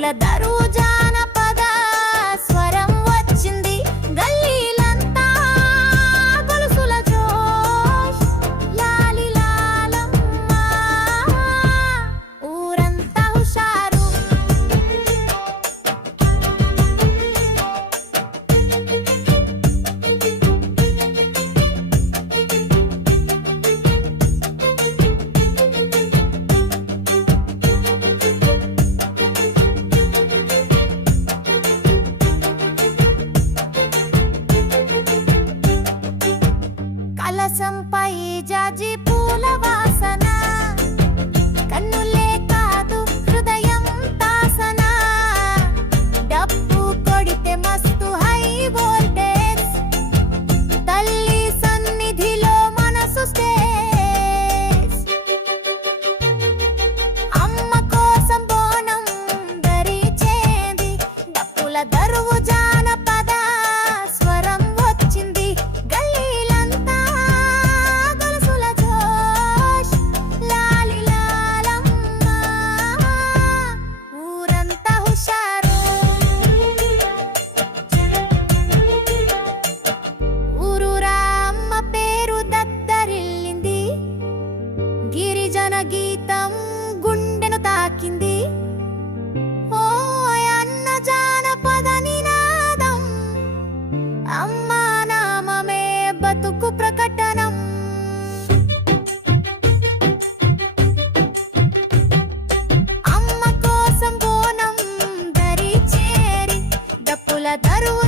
డప్పుల దరువు జానపద స్వరం వచ్చింది గల్లీలంతా గొలుసుల జోష్ లాలి లాలమ్మ ఊరంతా హుషారు కలసంపై జాజి పూల వాసన కన్నులే కాదు హృదయం తాసన డప్పు కొడితే మస్తు హై వోల్టేజ్ తల్లి సన్నిధిలో మనసు స్టేజ్ అమ్మ కోసం బోనం ధరించేది డప్పుల దరువు జానపద స్వరం వచ్చింది గల్లీలంతా గొలుసుల జోష్ లాలి లాలమ్మ ఊరంతా హుషారు ఊరూరా అమ్మ పేరు దద్దరిల్లింది గిరిజన గీతం గుండెను తాకింది ఓ అన్న జానపద నినాదం అమ్మా నామమే బతుకు ప్రకటనం అమ్మ కోసం బోనం ధరించేరి డప్పుల దరువు